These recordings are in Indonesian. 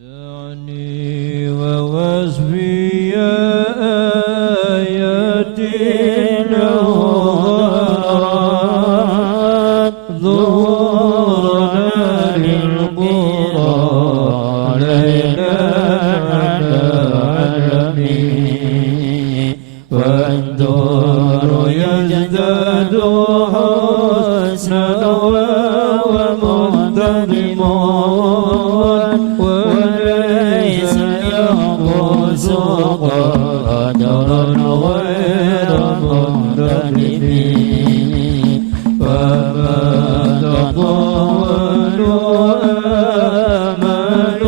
دعني ووصفي آياتي له ظهورنا للقرى ليلا على علمي والدور يزداد حسنا ومنتظم وليس ينقص قدرا غير منتظم فما تطول آمال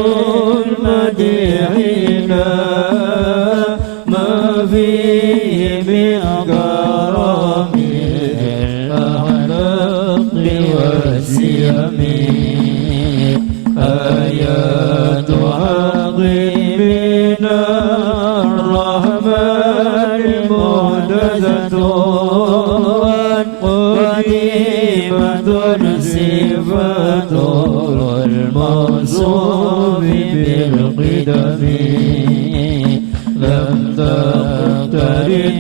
المديحين ما فيه من كرم الأخلاق والسيم آيات عظيم الرحمن محدثة قديمة صفة الموصوف بالقدم لم تقترن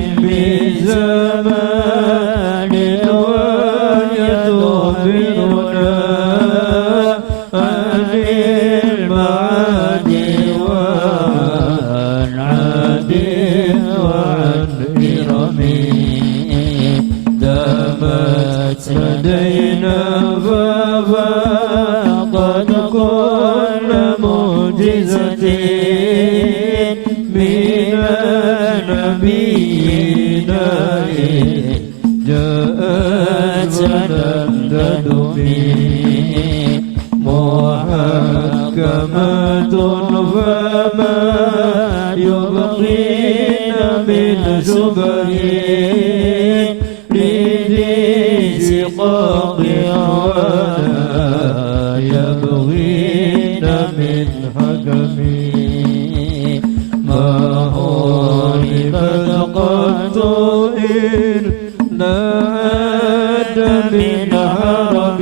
بزمان ويخبرنا عن المعاد وعن عاد وعن إرم دامت لدينا ففاقت كل معجزة من نبينا جاءت فلم تدمي محكمات فما يبقين من شبه لذي سقاق ولا يبغين من حكم ما هربت قط إلا عاد من حرب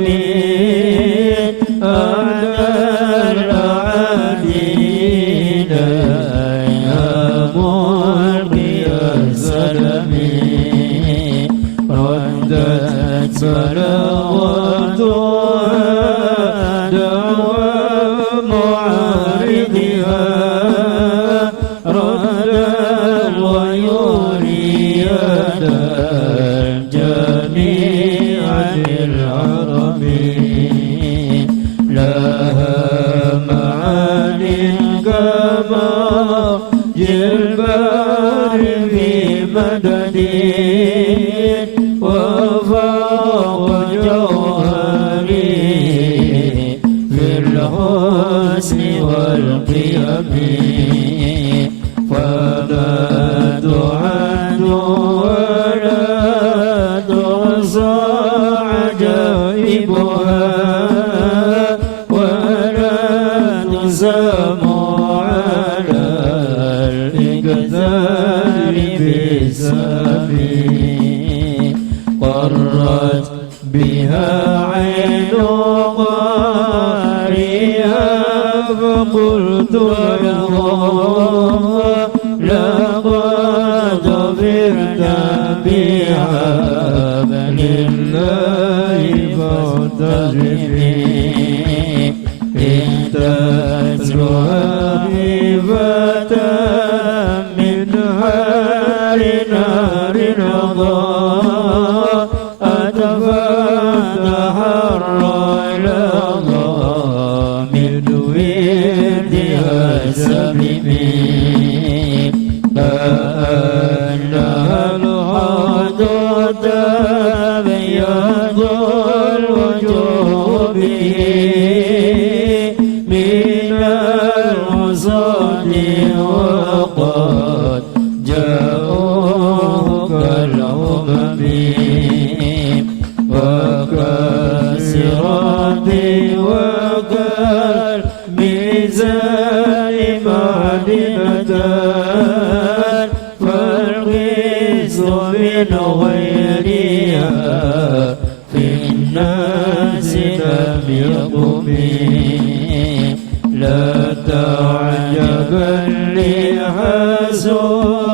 على العادين يا ملقي السلم ردت بلاغتها دعوى معارضها رد الغيور يدا الجميع للعرب لها معان كما جلبار في مدد وفوق جوهري في الحسن والقيم فلا تعد ولا تحصى عجائبها ولا تسام على الإكثار بالسبيل قرت بها عين قارئها فقلت له لقد ظفرت بعمل الله فاعترفي إن تتلوها خيفة من حار نار الرضا أتفتح الرعلى من وردها سبمي كأنها الحدود بياض الوجوه به من الرصاد وقد جاءوه كالأمم وكالصراط وكالميزان معدنا تعجبا لحسود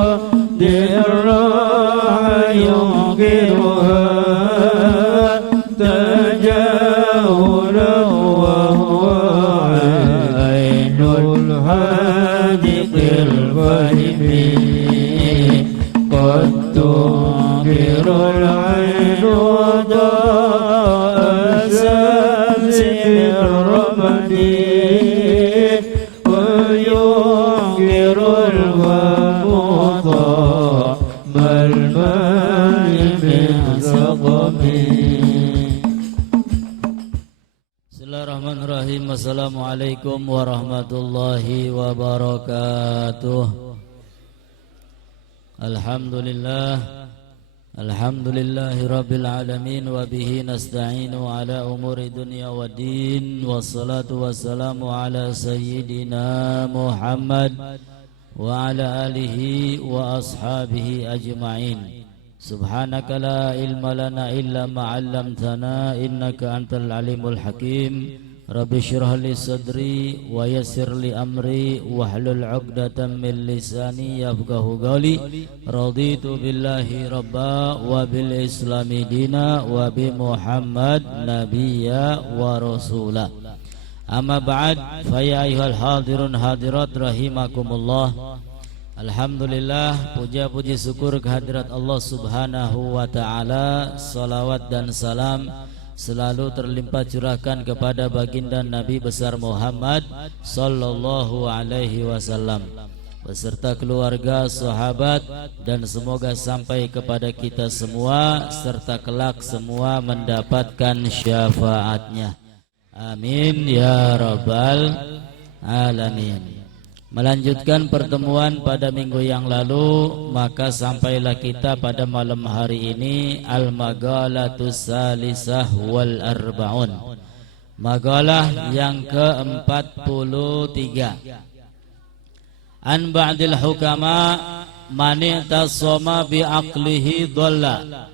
الراح ينكرها تجاهلا وهو عين الحادق الفهم قد تنكر العين وداء الشمس من رمدي وينكر الفم طعم الماء من سقمي. Bismillahirrahmanirrahim. Assalamualaikum warahmatullahi wabarakatuh. Alhamdulillahi rabbil alamin wa bihi nasta'inu ala umuri dunya wa din, wassalatu wassalamu ala sayyidina Muhammad wa ala alihi wa ashabihi ajma'in. Subhanaka la ilma lana illa ma 'allamtana innaka antal alimul hakim. Rabbi shrah li sadri wa yassir li amri wahlul 'uqdatam min lisani yafqahu qawli. Raditu billahi rabba wa bil islami dina wa bi Muhammad nabiyya wa rasula. Amma ba'd, fa ya ayyuhal hadirun hadirat rahimakumullah. Alhamdulillah, puja puji syukur kehadirat Allah Subhanahu wa ta'ala. Salawat dan salam selalu terlimpah curahkan kepada baginda Nabi besar Muhammad sallallahu alaihi wasallam beserta keluarga, sahabat, dan semoga sampai kepada kita semua serta kelak semua mendapatkan syafaatnya. Amin ya rabbal alamin. Melanjutkan pertemuan pada minggu yang lalu, maka sampailah kita pada malam hari ini Al-Maghalatus Salisah wal Arba'un, Magalah yang ke-43. An ba'dil hukama man i'tasama bi aqlihi dhalla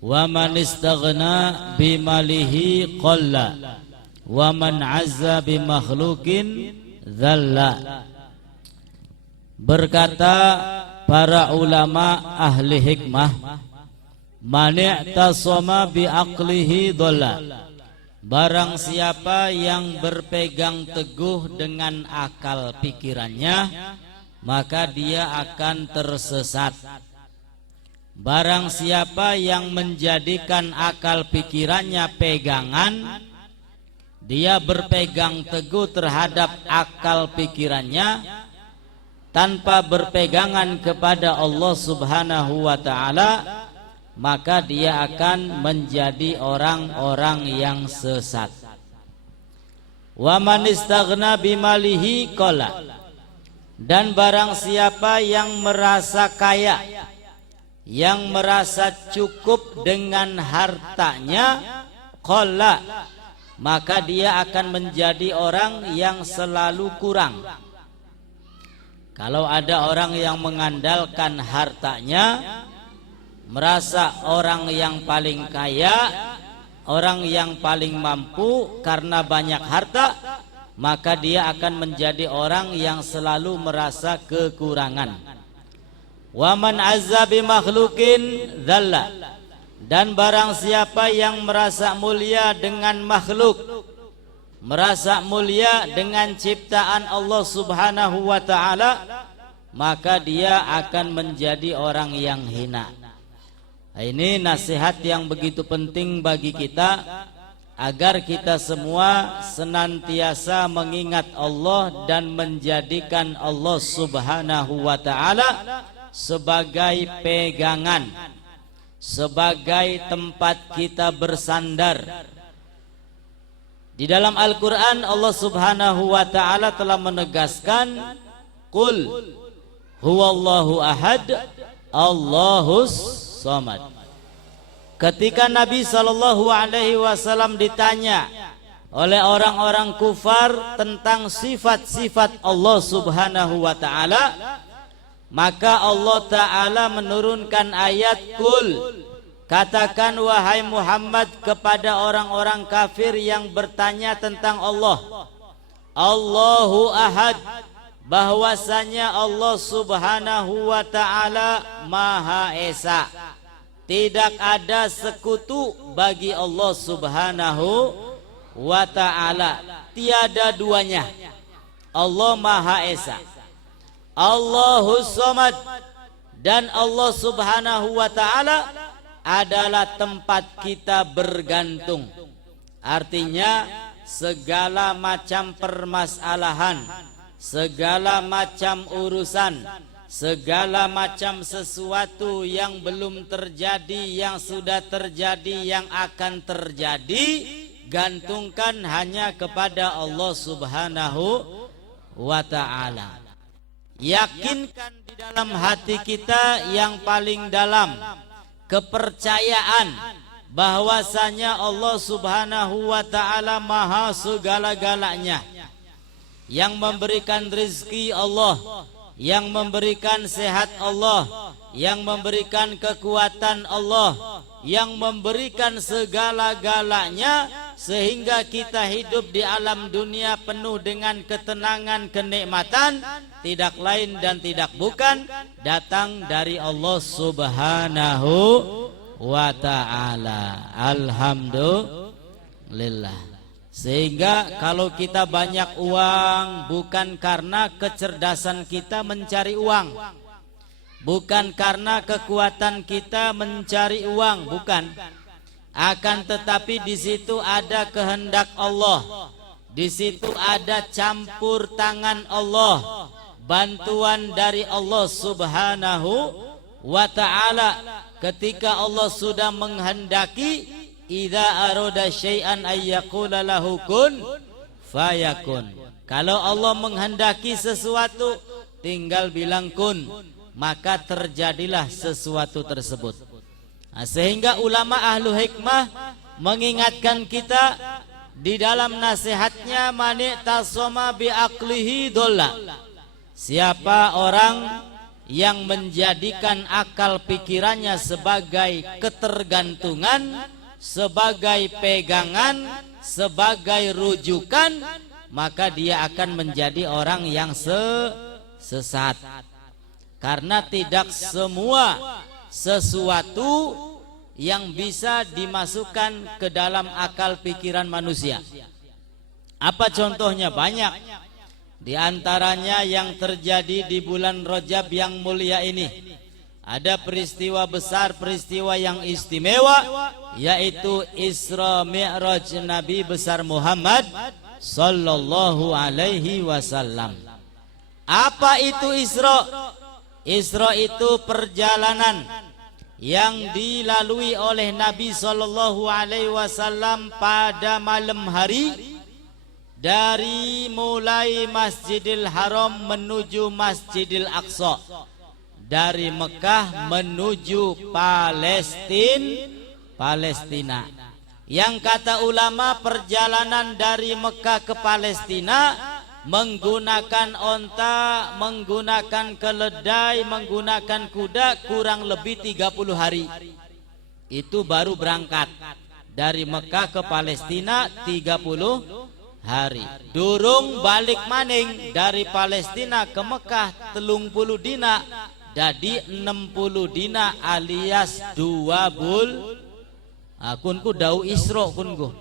wa man istaghna bi malihi qalla wa man 'azza bi makhluqin dzalla. Berkata para ulama ahli hikmah, man i'tasama bi aqlihi dhalla, barang siapa yang berpegang teguh dengan akal pikirannya maka dia akan tersesat. Barang siapa yang menjadikan akal pikirannya pegangan, dia berpegang teguh terhadap akal pikirannya tanpa berpegangan kepada Allah Subhanahu wa ta'ala, maka dia akan menjadi orang-orang yang sesat. Wa man istaghna bimalihi qala, dan barang siapa yang merasa kaya, yang merasa cukup dengan hartanya, qala, maka dia akan menjadi orang yang selalu kurang. Kalau ada orang yang mengandalkan hartanya, merasa orang yang paling kaya, orang yang paling mampu karena banyak harta, maka dia akan menjadi orang yang selalu merasa kekurangan. Wa man azza bi makhluqin dzalla, dan barang siapa yang merasa mulia dengan makhluk, merasa mulia dengan ciptaan Allah Subhanahu wa ta'ala, maka dia akan menjadi orang yang hina. Ini nasihat yang begitu penting bagi kita, agar kita semua senantiasa mengingat Allah dan menjadikan Allah Subhanahu wa ta'ala sebagai pegangan, sebagai tempat kita bersandar. Di dalam Al-Quran Allah Subhanahu wa ta'ala telah menegaskan, Qul huwallahu ahad Allahus samad. Ketika Nabi SAW ditanya oleh orang-orang kufar tentang sifat-sifat Allah Subhanahu wa ta'ala, maka Allah Ta'ala menurunkan ayat Qul, katakan wahai Muhammad kepada orang-orang kafir yang bertanya tentang Allah, Allahu ahad, bahwasanya Allah subhanahu wa ta'ala Maha Esa. Tidak ada sekutu bagi Allah subhanahu wa ta'ala, tiada duanya. Allah Maha Esa. Allahus Samad, dan Allah subhanahu wa ta'ala adalah tempat kita bergantung. Artinya segala macam permasalahan, segala macam urusan, segala macam sesuatu yang belum terjadi, yang sudah terjadi, yang akan terjadi, gantungkan hanya kepada Allah subhanahu wa ta'ala. Yakinkan di dalam hati kita yang paling dalam kepercayaan bahwasanya Allah subhanahu wa ta'ala maha segala-galanya, yang memberikan rezeki Allah, yang memberikan sehat Allah, yang memberikan kekuatan Allah, yang memberikan segala-galanya, sehingga kita hidup di alam dunia penuh dengan ketenangan, kenikmatan, tidak lain dan tidak bukan datang dari Allah subhanahu wa ta'ala. Alhamdulillah. Sehingga kalau kita banyak uang, bukan karena kecerdasan kita mencari uang, bukan karena kekuatan kita mencari uang, bukan. Akan tetapi di situ ada kehendak Allah, di situ ada campur tangan Allah, bantuan dari Allah subhanahu wa ta'ala. Ketika Allah sudah menghendaki, idza arada syai'an ayyaqula lahu kun fayakun. Kalau Allah menghendaki sesuatu, tinggal bilang kun, maka terjadilah sesuatu tersebut. Nah, sehingga ulama ahlu hikmah mengingatkan kita di dalam nasihatnya, mani tasoma bi aqlihi dolla. Siapa orang yang menjadikan akal pikirannya sebagai ketergantungan, sebagai pegangan, sebagai rujukan, maka dia akan menjadi orang yang sesat. Karena tidak semua sesuatu yang bisa dimasukkan ke dalam akal pikiran manusia. Apa contohnya? Banyak. Di antaranya yang terjadi di bulan Rajab yang mulia ini, ada peristiwa besar, peristiwa yang istimewa, yaitu Isra Mi'raj Nabi besar Muhammad sallallahu alaihi wasallam. Apa itu Isra? Isra itu perjalanan yang dilalui oleh Nabi sallallahu alaihi wasallam pada malam hari, dari mulai Masjidil Haram menuju Masjidil Aqsa, dari Mekah menuju Palestina. Yang kata ulama, perjalanan dari Mekah ke Palestina menggunakan onta, menggunakan keledai, menggunakan kuda, kurang lebih 30 hari. Itu baru berangkat dari Mekah ke Palestina 30 hari. Durung balik maning dari Palestina ke Mekah 30 dina, jadi 60 dina alias 2 bul. Kunku dau Isra kunku.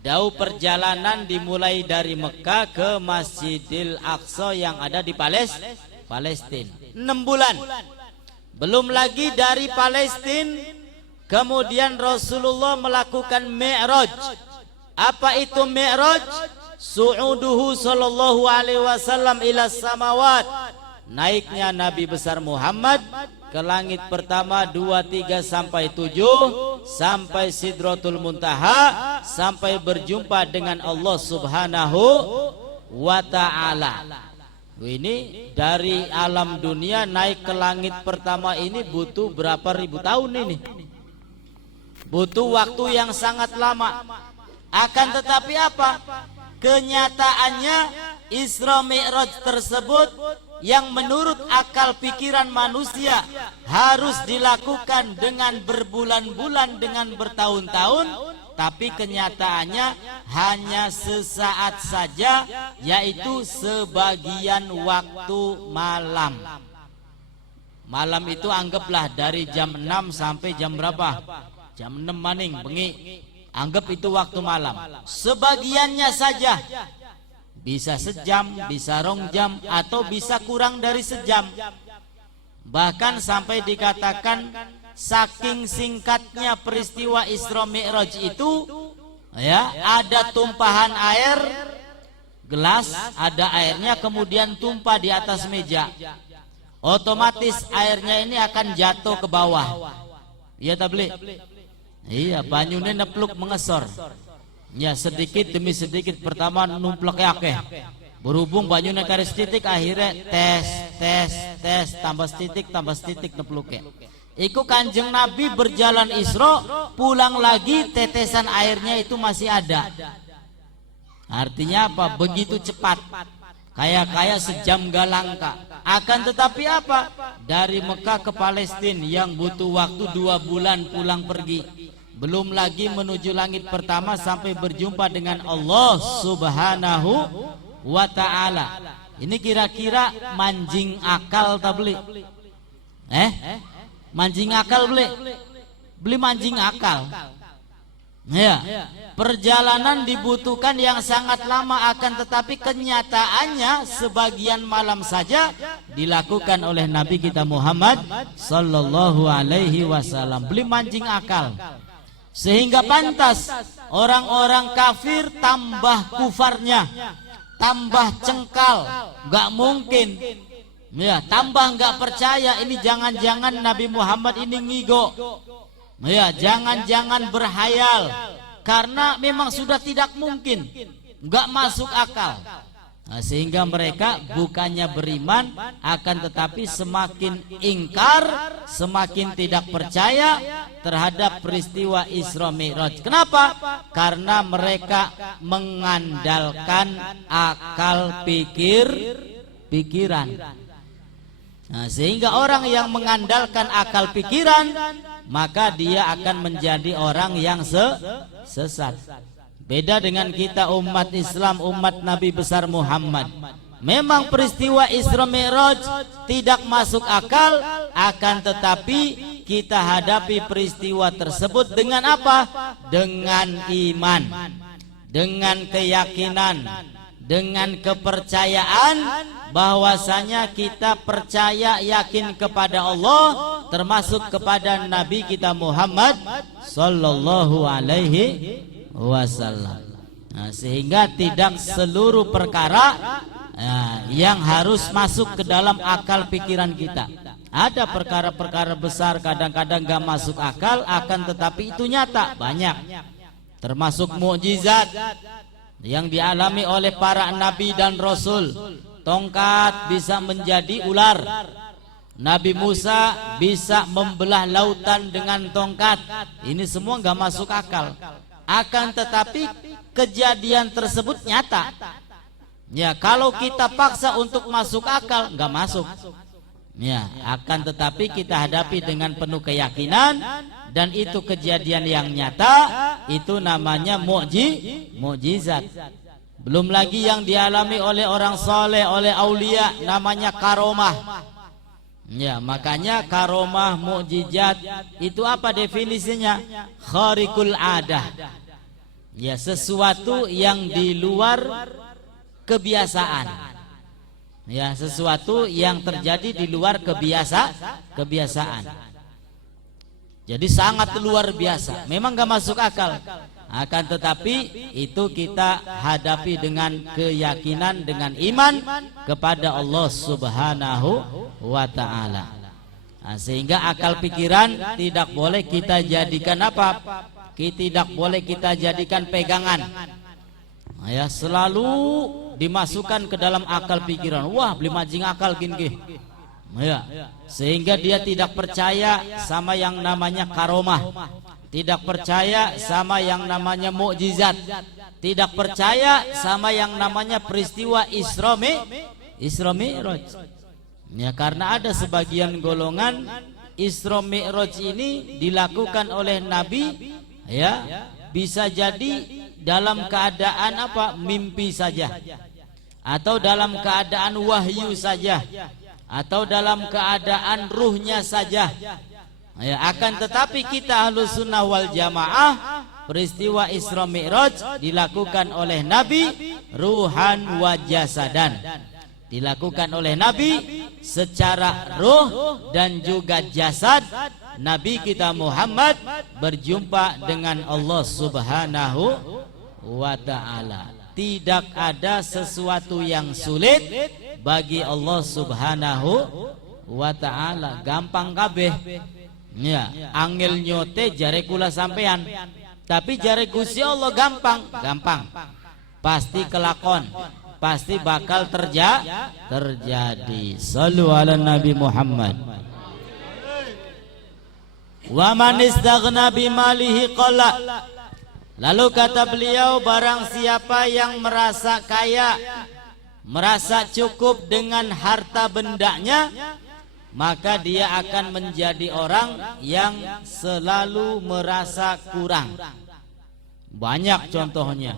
Dau perjalanan dimulai dari Mekah ke Masjidil Aqsa yang ada di Palestina. 6 bulan. Belum lagi dari Palestina, kemudian Rasulullah melakukan Mi'raj. Apa itu Mi'raj? Su'uduhu sallallahu alaihi wasallam ila samawat. Naiknya Nabi besar Muhammad ke langit pertama 2, 3 sampai 7, sampai Sidratul Muntaha, sampai berjumpa dengan Allah subhanahu wa ta'ala. Ini dari alam dunia naik ke langit pertama ini butuh berapa ribu tahun ini? Butuh waktu yang sangat lama. Akan tetapi apa? Kenyataannya Isra Mi'raj tersebut yang menurut akal pikiran manusia harus dilakukan dengan berbulan-bulan, dengan bertahun-tahun, tapi kenyataannya hanya sesaat saja, yaitu sebagian waktu malam. Malam itu anggaplah dari jam 6 sampai jam berapa? Jam 6 maning bengi. Anggap itu waktu malam. Sebagiannya saja. Bisa sejam, bisa rong jam, atau bisa kurang dari sejam. Bahkan sampai dikatakan saking singkatnya peristiwa Isra Mi'raj itu, ya, ada tumpahan air gelas, ada airnya kemudian tumpah di atas meja. Otomatis airnya ini akan jatuh ke bawah. Iya tabli? Iya, banyunya nepluk mengesor. Ya, sedikit demi sedikit, pertama numplek akeh. Berhubung banyunya karis titik, akhirnya tes tambah titik nepluke. Iku Kanjeng Nabi berjalan Isra, pulang lagi tetesan airnya itu masih ada. Artinya apa? Begitu cepat. Kayak sejam gak langka. Akan tetapi apa? Dari Mekah ke Palestina yang butuh waktu 2 bulan pulang pergi. Belum lagi menuju langit pertama sampai berjumpa dengan Allah Subhanahu wa ta'ala. Ini kira-kira manjing akal tak beli? Manjing akal beli? Beli manjing akal. Ya, perjalanan dibutuhkan yang sangat lama, akan tetapi kenyataannya sebagian malam saja dilakukan oleh Nabi kita Muhammad sallallahu alaihi wasallam. Beli manjing akal. Sehingga pantas orang-orang kafir tambah kufarnya, tambah cengkal, nggak mungkin, ya, tambah nggak percaya. Ini jangan-jangan Nabi Muhammad ini ngigo, ya, jangan-jangan berhayal, karena memang sudah tidak mungkin, nggak masuk akal. Nah, sehingga mereka bukannya beriman, akan tetapi semakin ingkar, semakin tidak percaya terhadap peristiwa Isra Mi'raj. Kenapa? Karena mereka mengandalkan akal pikiran. Nah, sehingga orang yang mengandalkan akal pikiran, maka dia akan menjadi orang yang sesat. Beda dengan kita umat Islam, umat Nabi besar Muhammad. Memang peristiwa Isra Mi'raj tidak masuk akal, akan tetapi kita hadapi peristiwa tersebut dengan apa? Dengan iman, dengan keyakinan, dengan kepercayaan bahwasanya kita percaya yakin kepada Allah, termasuk kepada Nabi kita Muhammad sallallahu alaihi wasallam. Nah, sehingga tidak seluruh perkara yang harus masuk ke dalam akal pikiran kita. Ada perkara-perkara besar kadang-kadang gak masuk akal, akan tetapi itu nyata, banyak. Termasuk mukjizat yang dialami oleh para nabi dan rasul. Tongkat bisa menjadi ular. Nabi Musa bisa membelah lautan dengan tongkat. Ini semua gak masuk akal. Akan tetapi kejadian tersebut nyata. Ya, kalau kita paksa untuk masuk akal, nggak masuk. Ya, akan tetapi kita hadapi dengan penuh keyakinan, dan itu kejadian yang nyata, itu namanya mukjizat. Belum lagi yang dialami oleh orang soleh, oleh aulia, namanya karomah. Ya, makanya karomah, mukjizat itu apa definisinya? Khariqul adah. Ya, sesuatu yang di luar kebiasaan. Ya, sesuatu yang terjadi di luar kebiasaan. Jadi sangat luar biasa. Memang gak masuk akal. Akan tetapi itu kita hadapi dengan keyakinan, dengan iman kepada Allah Subhanahu wa ta'ala. Nah, sehingga akal pikiran tidak boleh kita jadikan apa? Tidak boleh kita jadikan pegangan. Ya, selalu dimasukkan ke dalam akal pikiran. Wah, beli mancing akal gini. Ya, sehingga dia tidak percaya sama yang namanya karomah, tidak percaya sama yang namanya mukjizat, tidak percaya sama yang namanya peristiwa Isra Mi'raj. Ya, karena ada sebagian golongan Isra Mi'raj ini dilakukan oleh Nabi, ya, bisa jadi dalam keadaan apa? Mimpi saja, atau dalam keadaan wahyu saja, atau dalam keadaan ruhnya saja. Ya, akan tetapi kita Ahlus Sunnah wal Jamaah, peristiwa Isra Mi'raj dilakukan oleh Nabi ruhan wa jasadan. Dilakukan oleh Nabi secara ruh dan juga jasad. Nabi kita Muhammad berjumpa dengan Allah Subhanahu wa ta'ala. Tidak ada sesuatu yang sulit bagi Allah Subhanahu wa ta'ala. Gampang kabeh. Ya, angel nyote jare kula sampean, tapi jare Gusti Allah gampang. Pasti kelakon, pasti bakal terjadi. Sallu ala Nabi Muhammad. Wa man istaghna bimalihi qala. Lalu kata beliau, barang siapa yang merasa kaya, merasa cukup dengan harta bendanya, maka dia akan menjadi orang yang selalu merasa kurang. Banyak contohnya.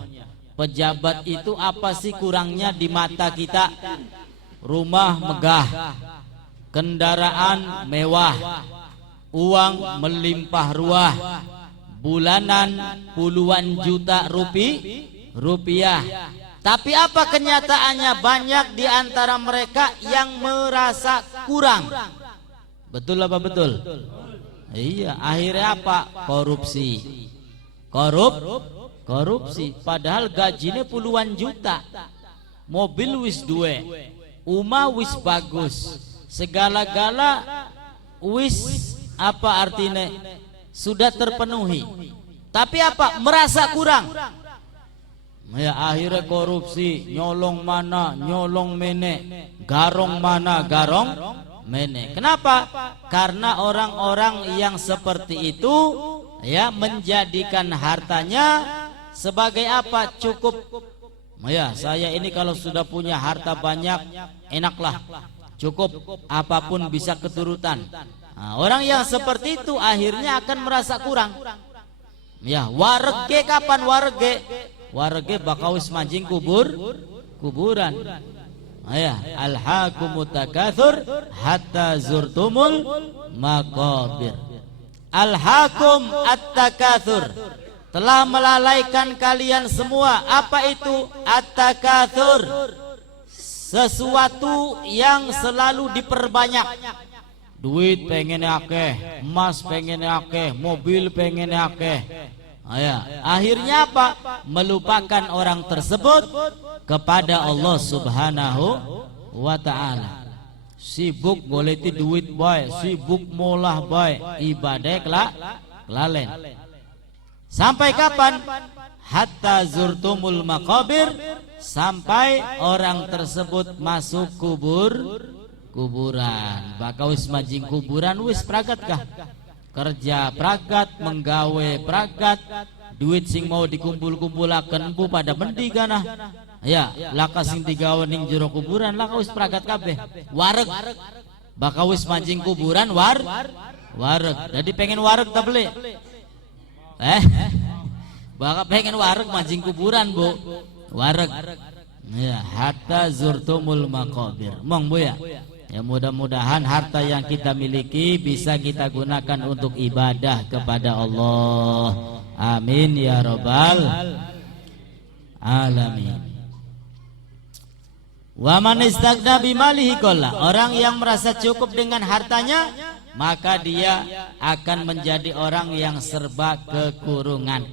Pejabat itu apa sih kurangnya di mata kita? Rumah megah, kendaraan mewah, uang melimpah ruah, bulanan puluhan juta rupiah. Tapi apa kenyataannya? Banyak di antara mereka yang merasa kurang. Betul apa betul? Iya, akhirnya apa? Korupsi. Padahal gajinya puluhan juta, mobil wis duwe, umah wis bagus, segala-gala wis apa artinya sudah terpenuhi. Tapi apa? Merasa kurang. Ya, akhirnya korupsi, nyolong mana, nyolong mene, garong mana, garong mene. Kenapa? Karena orang-orang yang seperti itu ya menjadikan hartanya sebagai apa? Cukup. Ya, saya ini kalau sudah punya harta banyak, enaklah, cukup, apapun bisa keturutan. Nah, orang yang seperti itu akhirnya akan merasa kurang. Ya, warege kapan warege? Warege bakawis mancing kuburan. Ya, alhaakumut takatsur hatta zurtumul maqabir. Alhaakum at-takatsur, telah melalaikan kalian semua. Apa itu at-takatsur? Sesuatu yang selalu diperbanyak. Duit pengen akeh, emas pengen akeh, mobil pengen akeh. Ya, akhirnya apa? Melupakan orang tersebut kepada Allah Subhanahu wa ta'ala. Sibuk goleti duit boy, sibuk molah boy, ibadah kelalen. Sampai kapan? Hatta zurtumul maqabir, sampai orang tersebut masuk kuburan. Bakal wis majing kuburan wis pragat kah? Kerja pragat, menggawe pragat, duit sing mau dikumpul-kumpulaken bu pada mendi ganah. Ya, laka sing digawe ning jero kuburan laka wis pragat kabeh. Wareg. Bakal wis mancing kuburan wareg. Jadi pengen wareg ta beli? Bakal pengen wareg mancing kuburan, Bu. Wareg. Ya, hatta zurtumul maqabir. Mong Bu ya. Ya, mudah-mudahan harta yang kita miliki bisa kita gunakan untuk ibadah kepada Allah. Amin ya rabbal alamin. Wa man istaghna bimalihi qalla. Orang yang merasa cukup dengan hartanya, maka dia akan menjadi orang yang serba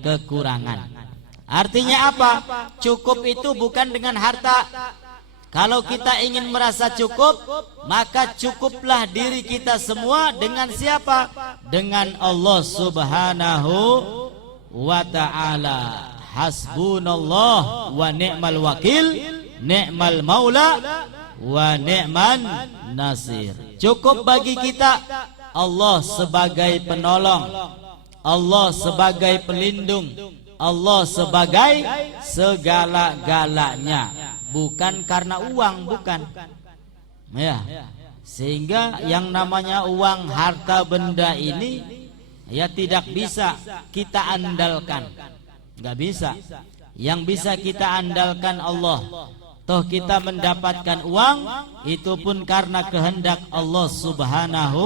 kekurangan. Artinya apa? Cukup itu bukan dengan harta. Kalau kita ingin merasa cukup, maka cukuplah diri kita semua dengan siapa? Dengan Allah Subhanahu wa ta'ala. Hasbunallah wa ni'mal wakil, ni'mal maula wa ni'man nasir. Cukup bagi kita Allah sebagai penolong, Allah sebagai pelindung, Allah sebagai segala-galanya. Bukan karena uang, bukan. Ya, sehingga yang namanya uang, harta benda ini ya tidak bisa kita andalkan. Nggak bisa. Yang bisa kita andalkan Allah. Toh kita mendapatkan uang itu pun karena kehendak Allah Subhanahu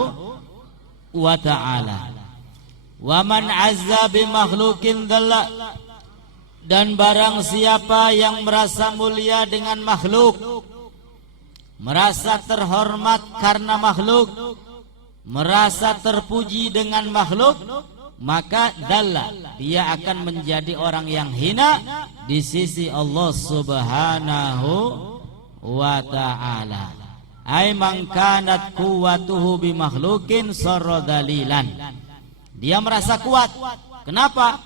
wa ta'ala. Wa man azza bi makhluqin dhalla, dan barang siapa yang merasa mulia dengan makhluk, merasa terhormat karena makhluk, merasa terpuji dengan makhluk, maka dhalla, dia akan menjadi orang yang hina di sisi Allah Subhanahu wa ta'ala. Ai man kanat quwwatuhu bi makhluqin sarra dalilan. Dia merasa kuat. Kenapa?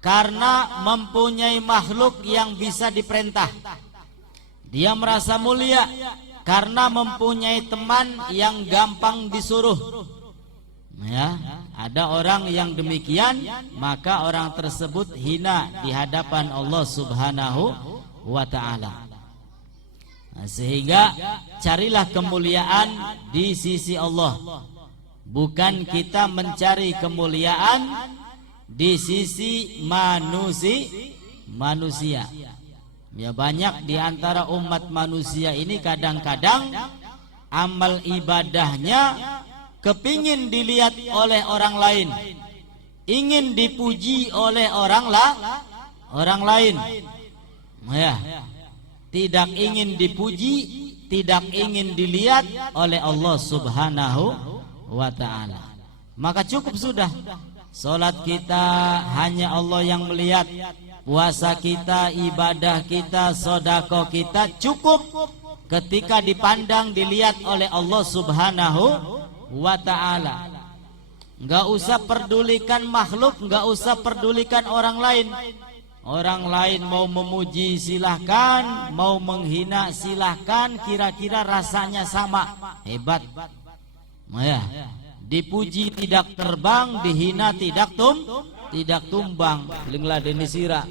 Karena mempunyai makhluk yang bisa diperintah. Dia merasa mulia karena mempunyai teman yang gampang disuruh. Ya, ada orang yang demikian, maka orang tersebut hina di hadapan Allah Subhanahu wa ta'ala. Nah, sehingga carilah kemuliaan di sisi Allah, bukan kita mencari kemuliaan di sisi manusia. Ya, banyak di antara umat manusia ini kadang-kadang amal ibadahnya kepingin dilihat oleh orang lain, ingin dipuji oleh orang lain. Ya, tidak ingin dipuji, tidak ingin dilihat oleh Allah Subhanahu wa ta'ala. Maka cukup sudah, salat kita hanya Allah yang melihat, puasa kita, ibadah kita, sedekah kita cukup ketika dipandang dilihat oleh Allah Subhanahu wa ta'ala. Enggak usah perdulikan makhluk, enggak usah perdulikan orang lain. Orang lain mau memuji silahkan, mau menghina silahkan, kira-kira rasanya sama, hebat. Ya, dipuji tidak terbang, dihina tidak tumbang. Linglah deni sira.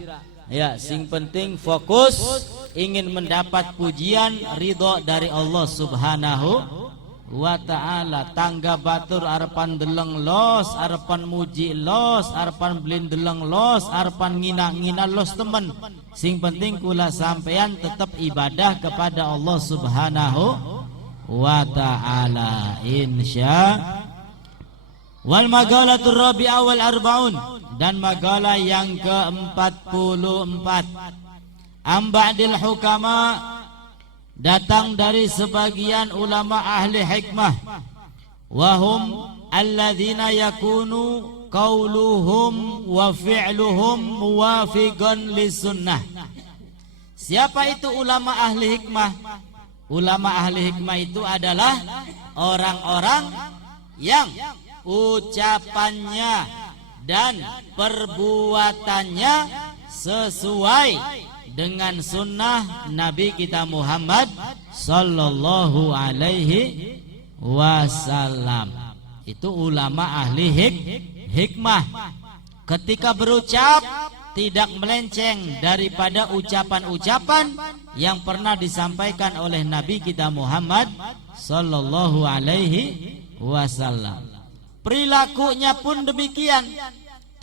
Ya, sing penting fokus ingin mendapat pujian, ridho dari Allah Subhanahu wa ta'ala. Tangga batur arepan deleng los, arepan muji los, arepan belin deleng los, arepan ngina los temen. Sing penting kula sampean tetap ibadah kepada Allah Subhanahu wa ta'ala, insya. Wal magalatur rabi'ah wal arba'un, dan magalah yang ke-44. Amba'dil hukama, datang dari sebagian ulama ahli hikmah. Wahum alladzina yakunu qauluhum wa fi'luhum muwafiqan lisunnah. Siapa itu ulama ahli hikmah? Ulama ahli hikmah itu adalah orang-orang yang ucapannya dan perbuatannya sesuai dengan sunnah Nabi kita Muhammad sallallahu alaihi wasallam. Itu ulama ahli hikmah. Ketika berucap tidak melenceng daripada ucapan-ucapan yang pernah disampaikan oleh Nabi kita Muhammad sallallahu alaihi wasallam. Perilakunya pun demikian,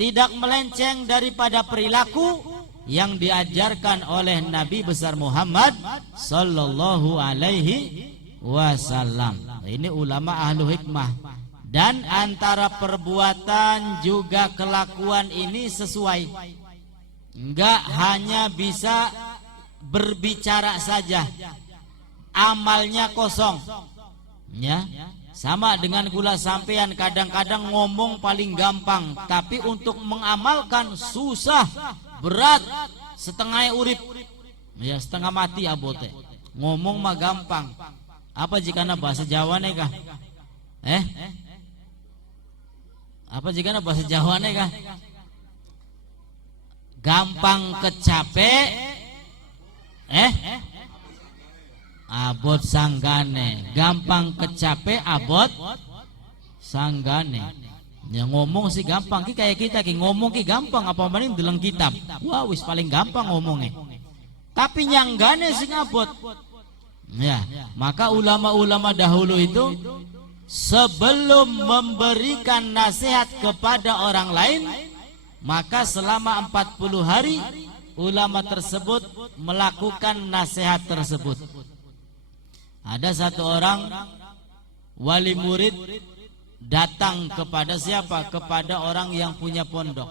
tidak melenceng daripada perilaku yang diajarkan oleh Nabi besar Muhammad sallallahu alaihi wasallam. Ini ulama ahlu hikmah. Dan antara perbuatan juga kelakuan ini sesuai. Enggak hanya bisa berbicara saja, amalnya kosong. Ya, sama dengan gula sampean, kadang-kadang ngomong paling gampang, tapi untuk mengamalkan susah, berat, setengah urip, ya setengah mati abote. Ngomong mah gampang. Apa jikana bahasa Jawa nih kah? Apa jikana bahasa Jawa nih kah? Gampang kecape, abot sanggane. Gampang kecape, abot sanggane. Ya ngomong sih gampang, ki kayak kita ki ngomong ki gampang, apa maning deleng kitab. Wah wis paling gampang ngomongnya. Tapi nyanggane sing abot. Ya, maka ulama-ulama dahulu itu sebelum memberikan nasihat kepada orang lain, Maka selama 40 hari ulama tersebut melakukan nasihat tersebut. Ada satu orang wali murid datang kepada siapa? Kepada orang yang punya pondok.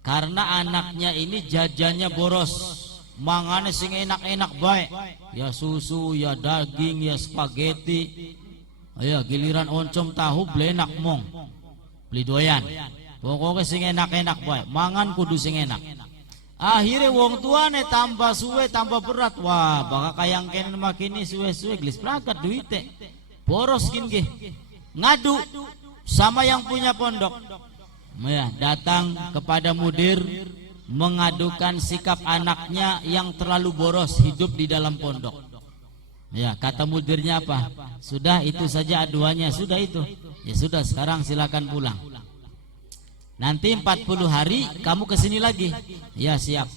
Karena anaknya ini jajannya boros, mangane sing enak-enak baik, ya susu, ya daging, ya spaghetti, ya giliran oncom tahu blenak mong, beli doyan. Pokoknya sing enak-enak baik, mangan kudu sing enak. Akhirnya wong tuane tambah suwe tambah berat. Wah, bakal kayang kenen makini suwe-suwe gelis prakat duite. Boros gini, ngadu sama yang punya pondok. Ya, datang kepada mudir mengadukan sikap anaknya yang terlalu boros hidup di dalam pondok. Ya, kata mudirnya apa? Sudah itu saja aduannya, sudah itu. Ya sudah, sekarang silakan pulang. Nanti 40 hari kamu kesini lagi. Ya siap.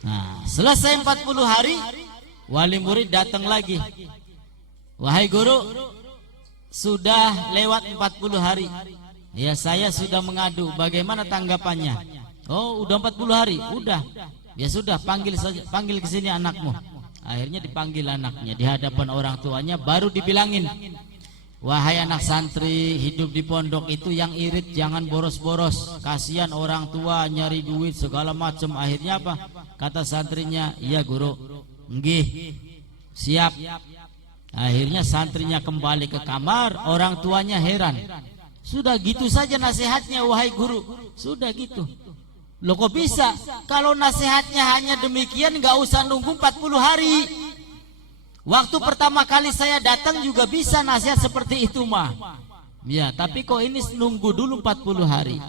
Nah, selesai 40 hari wali murid datang lagi. Wahai guru, sudah lewat 40 hari. Ya saya sudah mengadu, bagaimana tanggapannya? Oh udah 40 hari, udah. Ya sudah, panggil saja, panggil ke sini anakmu. Akhirnya dipanggil anaknya di hadapan orang tuanya, baru dibilangin, wahai anak santri, hidup di pondok itu yang irit jangan boros-boros. Kasihan orang tua nyari duit segala macam. Akhirnya apa? Kata santrinya, iya guru, nggih, siap. Akhirnya santrinya kembali ke kamar, orang tuanya heran. Sudah gitu saja nasihatnya wahai guru. Sudah gitu. Loh kok bisa? Kalau nasihatnya hanya demikian gak usah nunggu 40 hari. Waktu pertama kali saya datang juga bisa nasihat seperti itu mah. Ya, tapi kok ini nunggu dulu 40 hari.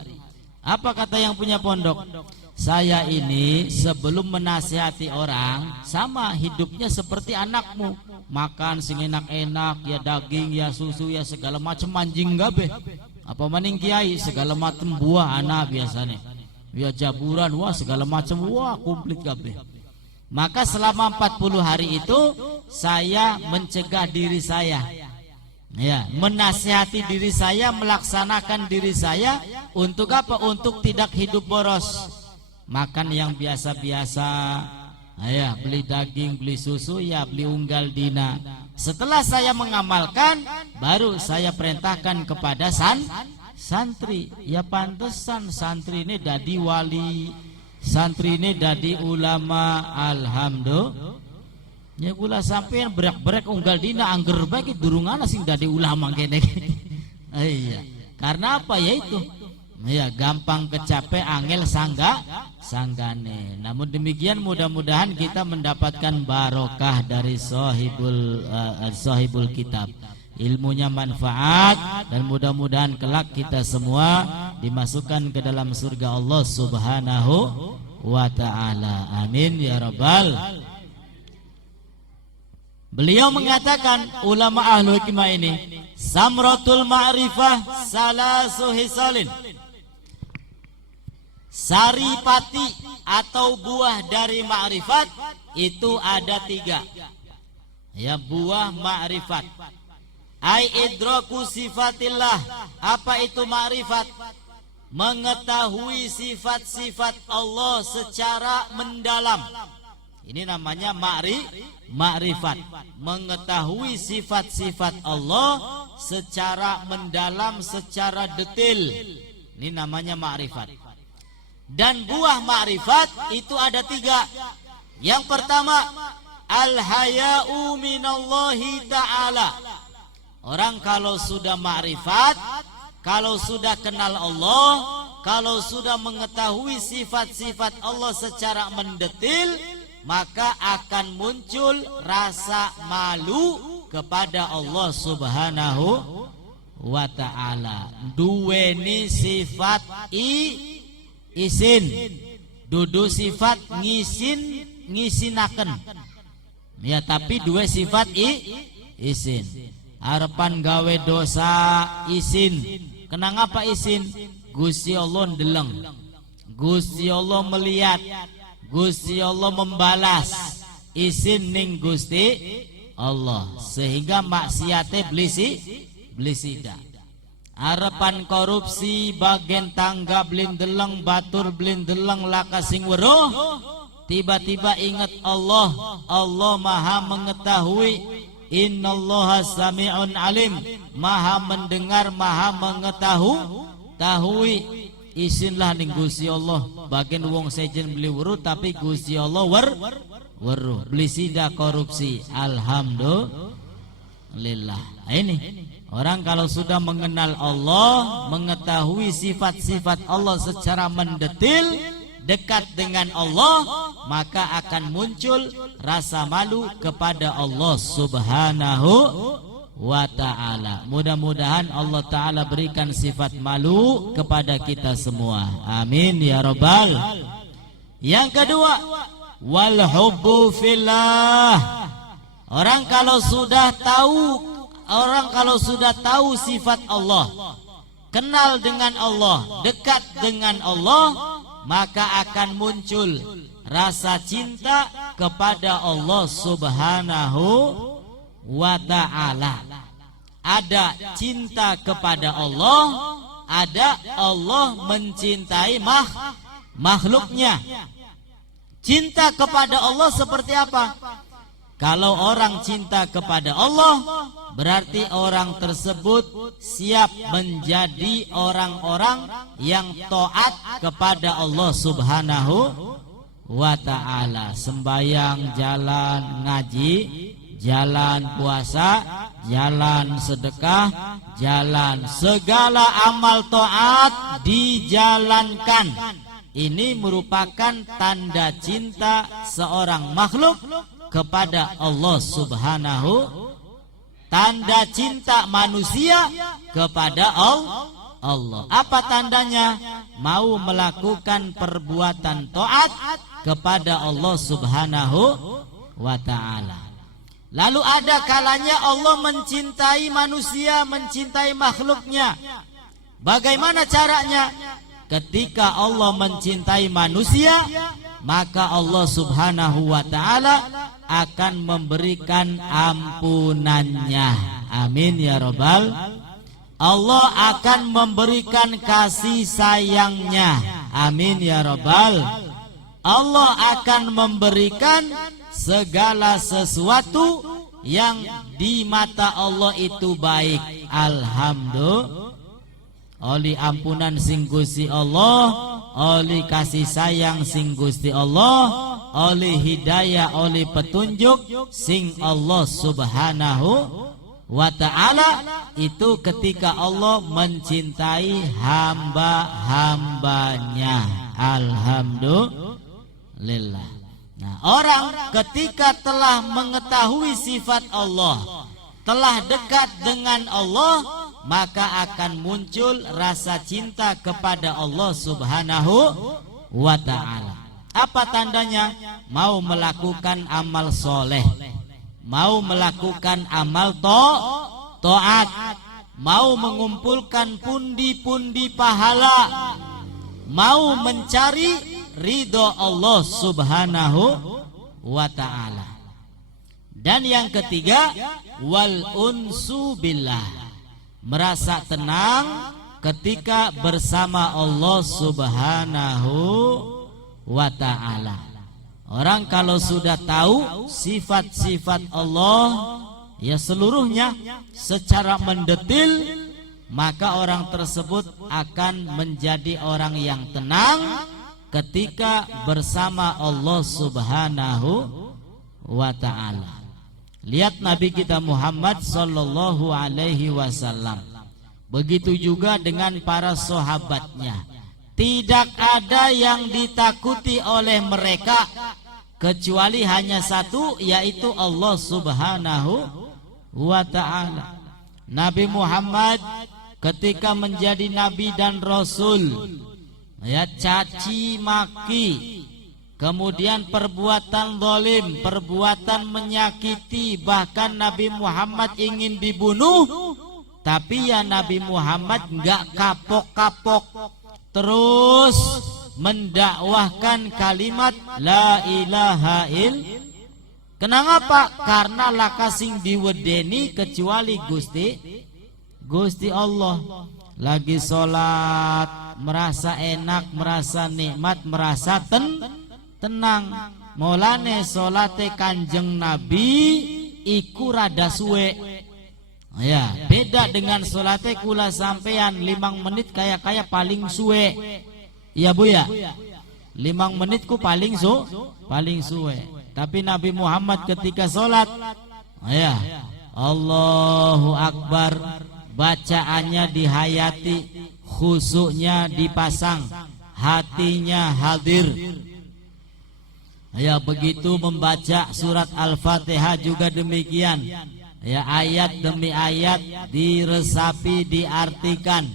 Apa kata yang punya pondok? Saya ini sebelum menasihati orang sama hidupnya seperti anakmu. Makan sing enak-enak, ya daging, ya susu, ya segala macam, anjing gabe. Apa maning kiai segala macam buah anak biasanya. Ya jaburan, wah segala macam, wah komplit gabe. Maka selama 40 hari itu saya mencegah diri saya, ya, menasihati diri saya, melaksanakan diri saya untuk apa? Untuk tidak hidup boros. Makan yang biasa-biasa, ya, beli daging, beli susu, ya beli unggal dina. Setelah saya mengamalkan, baru saya perintahkan kepada santri. Ya pantesan santri ini dadi wali, santri ini dadi ulama. Alhamdulillah. Ya kula sampean berak-berak unggal dina angger bae durungana sing dadi ulama kene. Iya. Karena apa ya itu? Ya gampang kecape, angel sanggane. Namun demikian mudah-mudahan kita mendapatkan barokah dari sahibul kitab. Ilmunya manfaat dan mudah-mudahan kelak kita semua dimasukkan ke dalam surga Allah Subhanahu wa ta'ala. Amin ya rabbal. Beliau mengatakan, ulama ahlu hikmah ini, samratul ma'rifah salasu hisalin. Saripati atau buah dari ma'rifat itu ada 3. Ya, buah ma'rifat. Ai idraku sifatillah. Apa itu ma'rifat? Mengetahui sifat-sifat Allah secara mendalam. Ini namanya ma'rifat. Mengetahui sifat-sifat Allah secara mendalam, secara detail. Ini namanya ma'rifat. Dan buah ma'rifat itu ada 3. Yang pertama, al-haya'u minallahi ta'ala. Orang kalau sudah ma'rifat, kalau sudah kenal Allah, kalau sudah mengetahui sifat-sifat Allah secara mendetil, maka akan muncul rasa malu kepada Allah Subhanahu wa ta'ala. Duweni sifat isin, dudu sifat ngisinaken. Ya, tapi dua sifat isin. Harapan gawe dosa isin. Kenang apa isin? Gusti Allah ndeleng, Gusti Allah melihat, Gusti Allah membalas. Isin ning Gusti Allah, sehingga maksiate blisida. Arepan korupsi bagian tangga blindeleng batur blindeleng lakasing weruh, tiba-tiba ingat Allah. Allah maha mengetahui. Innallaha sami'un alim, maha mendengar, maha mengetahui. Isinlah ning Gusti Allah. Bagian wong sejen beli weruh tapi Gusti Allah weruh. Beli sida korupsi. Alhamdulillah. Ini orang kalau sudah mengenal Allah, mengetahui sifat-sifat Allah secara mendetil, dekat dengan Allah, maka akan muncul rasa malu kepada Allah Subhanahu wa ta'ala. Mudah-mudahan Allah ta'ala berikan sifat malu kepada kita semua. Amin ya rabbal. Yang kedua, wal hubbu fillah. Orang kalau sudah tahu sifat Allah, kenal dengan Allah, dekat dengan Allah, maka akan muncul rasa cinta kepada Allah Subhanahu wa ta'ala. Ada cinta kepada Allah, ada Allah mencintai makhluknya. Cinta kepada Allah seperti apa? Kalau orang cinta kepada Allah, berarti orang tersebut siap menjadi orang-orang yang taat kepada Allah Subhanahu wa ta'ala. Sembayang, jalan, ngaji, jalan puasa, jalan sedekah, jalan segala amal taat dijalankan. Ini merupakan tanda cinta seorang makhluk kepada Allah Subhanahu, tanda cinta manusia kepada Allah. Apa tandanya? Mau melakukan perbuatan taat kepada Allah Subhanahu wa ta'ala. Lalu ada kalanya Allah mencintai manusia, mencintai makhluknya. Bagaimana caranya? Ketika Allah mencintai manusia, maka Allah Subhanahu wa ta'ala akan memberikan ampunannya. Amin ya rabbal. Allah akan memberikan kasih sayangnya. Amin ya rabbal. Allah akan memberikan segala sesuatu yang di mata Allah itu baik. Alhamdulillah. Oleh ampunan sing Gusti Allah, oleh kasih sayang sing Gusti Allah, oleh hidayah, oleh petunjuk sing Allah Subhanahu wa ta'ala. Itu ketika Allah mencintai hamba-hambanya. Alhamdulillah. Nah, orang ketika telah mengetahui sifat Allah, telah dekat dengan Allah, maka akan muncul rasa cinta kepada Allah Subhanahu wa ta'ala. Apa tandanya? Mau melakukan amal soleh, mau melakukan amal taat, mau mengumpulkan pundi-pundi pahala, mau mencari ridho Allah Subhanahu wa ta'ala. Dan yang ketiga, wal unsu billah. Merasa tenang ketika bersama Allah Subhanahu wa ta'ala. Orang kalau sudah tahu sifat-sifat Allah, ya seluruhnya secara mendetil, maka orang tersebut akan menjadi orang yang tenang ketika bersama Allah Subhanahu wa ta'ala. Lihat Nabi kita Muhammad sallallahu alaihi wasallam. Begitu juga dengan para sahabatnya. Tidak ada yang ditakuti oleh mereka kecuali hanya satu, yaitu Allah Subhanahu wa ta'ala. Nabi Muhammad ketika menjadi nabi dan rasul, ya caci maki, kemudian perbuatan zalim, perbuatan menyakiti, bahkan Nabi Muhammad ingin dibunuh, tapi ya Nabi Muhammad enggak kapok-kapok, terus mendakwahkan kalimat la ilaha illallah. Kenapa? Karena lakasing diwedeni kecuali Gusti Allah. lagi sholat merasa enak, merasa nikmat, merasa tenang. Mulane sholate Kanjeng Nabi iku rada suwe. Ya, beda dengan sholate kula sampean 5 menit kayak paling suwe. Iya Bu ya. 5 menitku paling suwe. Tapi Nabi Muhammad ketika sholat, ya, Allahu Akbar, bacaannya dihayati, khusyuknya dipasang, hatinya hadir. Ya, begitu membaca surat Al-Fatihah juga demikian. Ya, ayat demi ayat diresapi, diartikan.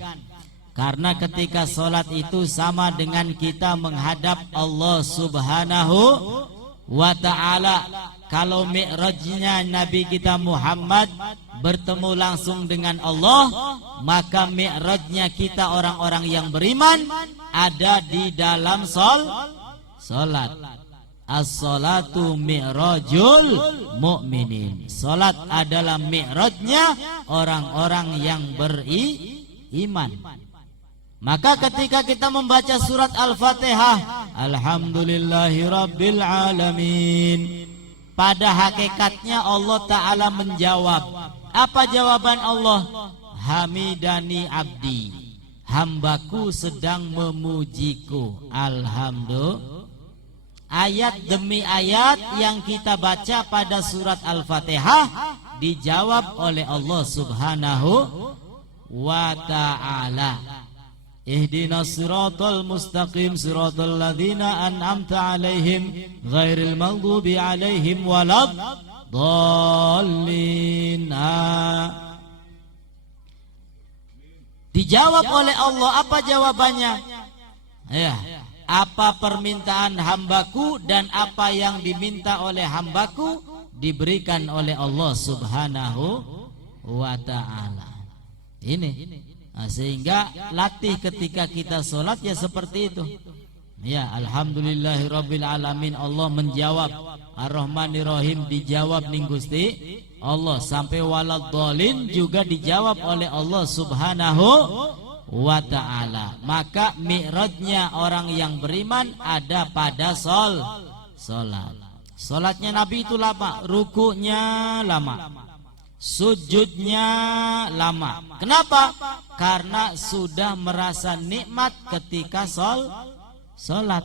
Karena ketika sholat itu sama dengan kita menghadap Allah Subhanahu wa ta'ala. Kalau mi'rajnya Nabi kita Muhammad bertemu langsung dengan Allah, maka mi'rajnya kita orang-orang yang beriman ada di dalam sholat. As-salatu mi'rajul mu'minin. Salat adalah mi'rajnya orang-orang yang beriman. Maka ketika kita membaca surat Al-Fatihah, alhamdulillahirabbil alamin, pada hakikatnya Allah Ta'ala menjawab. Apa jawaban Allah? Hamidani abdi, hambaku sedang memujiku. Alhamdulillah. Ayat demi ayat yang kita baca pada surat Al-Fatihah dijawab oleh Allah Subhanahu wa ta'ala. Ihdinas siratal mustaqim, siratal ladzina an'amta 'alaihim ghairil maghdubi 'alaihim waladdallin. Dijawab oleh Allah. Apa jawabannya? Ya, apa permintaan hambaku dan apa yang diminta oleh hambaku diberikan oleh Allah Subhanahu wa ta'ala. Ini sehingga latih ketika kita sholat ya seperti itu. Ya, alhamdulillahirabbil alamin, Allah menjawab. Ar-Rahmanir-Rahim dijawab ning Gusti Allah. Sampai waladdallin juga dijawab oleh Allah Subhanahu wa ta'ala. Maka mi'rajnya orang yang beriman ada pada sholat. Sholatnya Nabi itu lama, rukunya lama, sujudnya lama. Kenapa? Karena sudah merasa nikmat ketika sholat.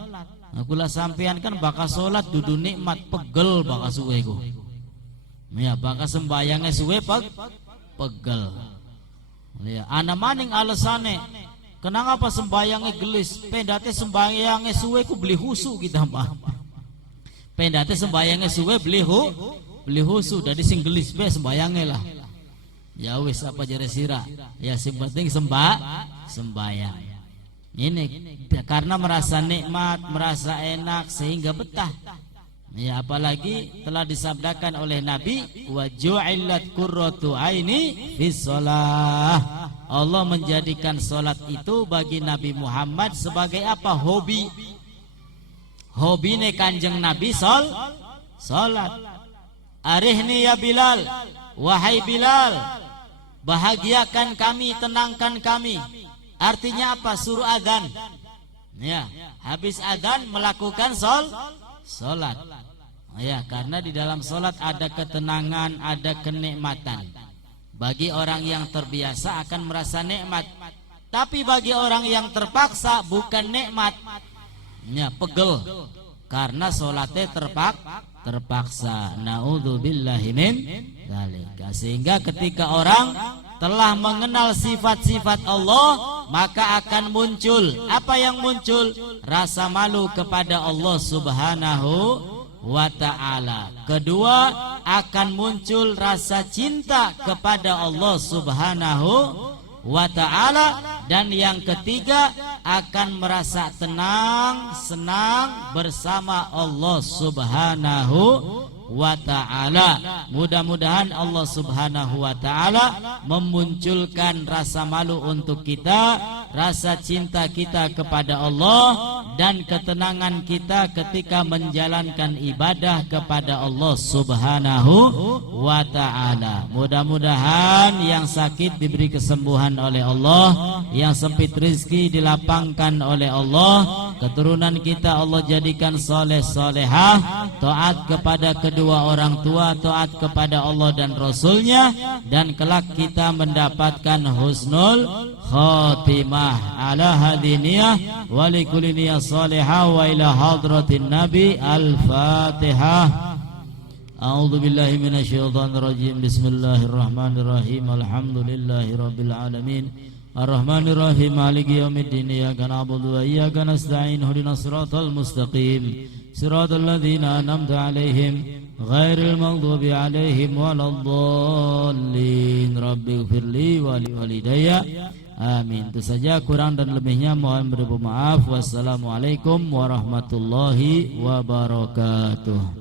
Kula sampean kan bakal sholat dudu nikmat, pegel bakal suwe ku. Ya, bakal sembayangnya suwe pegel. Ya, ana maning alasane kenapa sembayangnya gelis, pendate sembayangnya suwe ku beli husu kita mah. Pendate sembayangnya suwe beli husu, dari sing gelis be sembayangnya lah. Ya wis apa jare sira, ya sing penting sembayang. Ini karena merasa nikmat, merasa enak sehingga betah. Ya, apalagi telah disabdakan oleh Nabi, wa ju'ilat qurratu aini fis shalah. Allah menjadikan salat itu bagi Nabi Muhammad sebagai apa? Hobi. Hobine Kanjeng Nabi salat. Arihni ya Bilal, wahai Bilal, bahagiakan kami, tenangkan kami. Artinya apa? Suruh adzan. Ya, habis adzan melakukan salat. Ya, karena di dalam salat ada ketenangan, ada kenikmatan. Bagi orang yang terbiasa akan merasa nikmat. Tapi bagi orang yang terpaksa bukan nikmat. Ya, pegel. Karena salatnya terpaksa. Naudzubillahi min dzalika. Sehingga ketika orang telah mengenal sifat-sifat Allah, maka akan muncul apa yang muncul? Rasa malu kepada Allah Subhanahu wa ta'ala. Kedua, akan muncul rasa cinta kepada Allah Subhanahu wa ta'ala. Dan yang ketiga, akan merasa tenang, senang bersama Allah Subhanahu wa ta'ala. Mudah-mudahan Allah Subhanahu wa ta'ala memunculkan rasa malu untuk kita, rasa cinta kita kepada Allah, dan ketenangan kita ketika menjalankan ibadah kepada Allah Subhanahu wa ta'ala. Mudah-mudahan yang sakit diberi kesembuhan oleh Allah, yang sempit rizki dilapangkan oleh Allah, keturunan kita Allah jadikan soleh solehah, taat kepada kedua orang tua, taat kepada Allah dan Rasulnya, dan kelak kita mendapatkan husnul khatimah. Ala hadiniyah wa likulli niyah salihah wa ila hadratin nabi. Al-Fatihah. A'udzu billahi minasyaitonir rajim. Bismillahirrahmanirrahim. Alhamdulillahi rabbil alamin. Ar-Rahmanir Rahim. Maliki yaumiddin. Iyyaka na'budu wa iyyaka nasta'in. Ihdinas siratal mustaqim. Siratal ladzina an'amta 'alaihim ghairil maghdubi 'alaihim waladdallin. Rabbighfirli wa liwalidayya. Amin. Itu saja, kurang dan lebihnya mohon bermaaf. Wassalamualaikum warahmatullahi wabarakatuh.